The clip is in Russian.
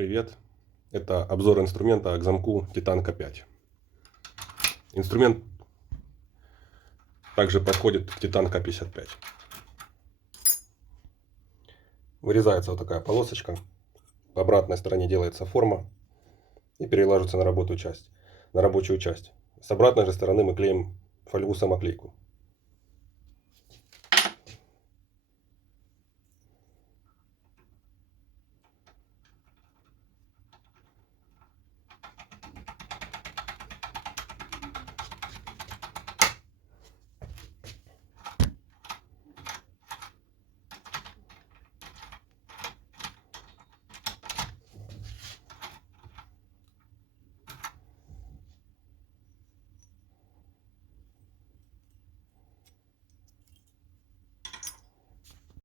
Привет! Это обзор инструмента к замку Titan K5. Инструмент также подходит к Titan K55. Вырезается вот такая полосочка. По обратной стороне делается форма и перелаживается на рабочую часть. С обратной же стороны мы клеим фольгу самоклейку.